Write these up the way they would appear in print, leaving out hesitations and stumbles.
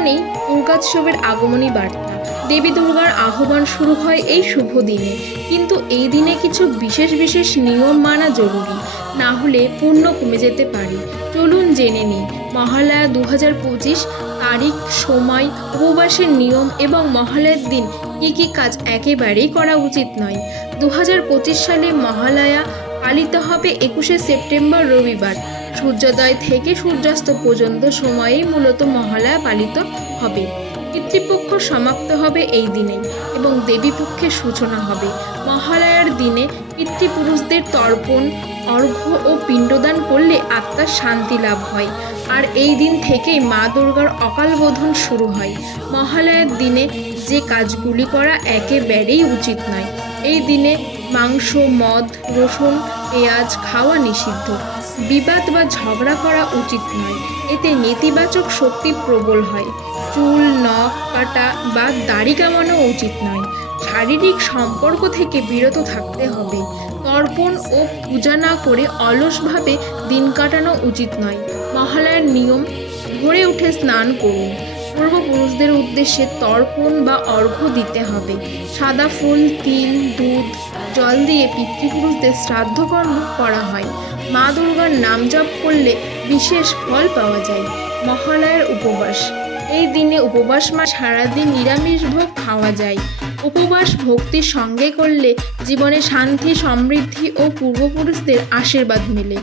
মানেই দুর্গোৎসবের আগমনী বার্তা। দেবী দুর্গার আহ্বান শুরু হয় এই শুভ দিনে, কিন্তু এই দিনে কিছু বিশেষ বিশেষ নিয়ম মানা জরুরি, না হলে পুণ্য কমে যেতে পারে। চলুন জেনে নিই মহালয়া 2025 তারিখ, সময়, উপবাসের নিয়ম এবং মহালয়ার দিন কী কী কাজ একেবারেই করা উচিত নয়। 2025 সালে মহালয়া পালিত হবে 21শে সেপ্টেম্বর রবিবার। সূর্যোদয় থেকে সূর্যাস্ত পর্যন্ত সময়েই মূলত মহালয়া পালিত হবে। পিতৃপক্ষ সমাপ্ত হবে এই দিনেই এবং দেবীপক্ষের সূচনা হবে। মহালয়ার দিনে পিতৃপুরুষদের তর্পণ, অর্ঘ্য ও পিণ্ডদান করলে আত্মার শান্তি লাভ হয়। আর এই দিন থেকেই মা দুর্গার অকাল বোধন শুরু হয়। মহালয়ার দিনে যে কাজগুলি করা একেবারেই উচিত নয়। এই দিনে মাংস, মদ, রসুন, পেঁয়াজ খাওয়া নিষিদ্ধ। বিবাদ বা ঝগড়া করা উচিত নয়, এতে নেতিবাচক শক্তি প্রবল হয়। চুল, নখ কাটা বা দাড়ি কামানো উচিত নয়। শারীরিক সম্পর্ক থেকে বিরত থাকতে হবে। তর্পণ ও পূজা না করে অলসভাবে দিন কাটানো উচিত নয়। মহালয়ার নিয়ম: ভোরে উঠে স্নান করুন। পূর্বপুরুষদের উদ্দেশ্যে তর্পণ বা অর্ঘ্য দিতে হবে। সাদা ফুল, তিল, দুধ, জল দিয়ে পিতৃপুরুষদের শ্রাদ্ধকর্ম করা হয়। মা দুর্গার নাম জপ করলে বিশেষ ফল পাওয়া যায়। মহালয়ার উপবাস: এই দিনে উপবাস সারাদিন নিরামিষ ভোগ খাওয়া যায়। উপবাস ভক্তির সঙ্গে করলে জীবনে শান্তি, সমৃদ্ধি ও পূর্বপুরুষদের আশীর্বাদ মেলে।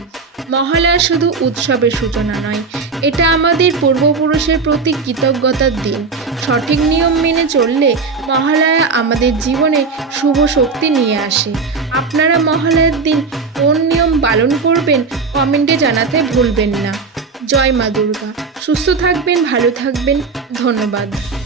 মহালয়া শুধু উৎসবের সূচনা নয়, এটা আমাদের পূর্বপুরুষের প্রতি কৃতজ্ঞতার দিন। সঠিক নিয়ম মেনে চললে মহালয়া আমাদের জীবনে শুভ শক্তি নিয়ে আসে। আপনারা মহালয়ার দিন কোন নিয়ম পালন করবেন কমেন্টে জানাতে ভুলবেন না। জয় মা দুর্গা। সুস্থ থাকবেন, ভালো থাকবেন। ধন্যবাদ।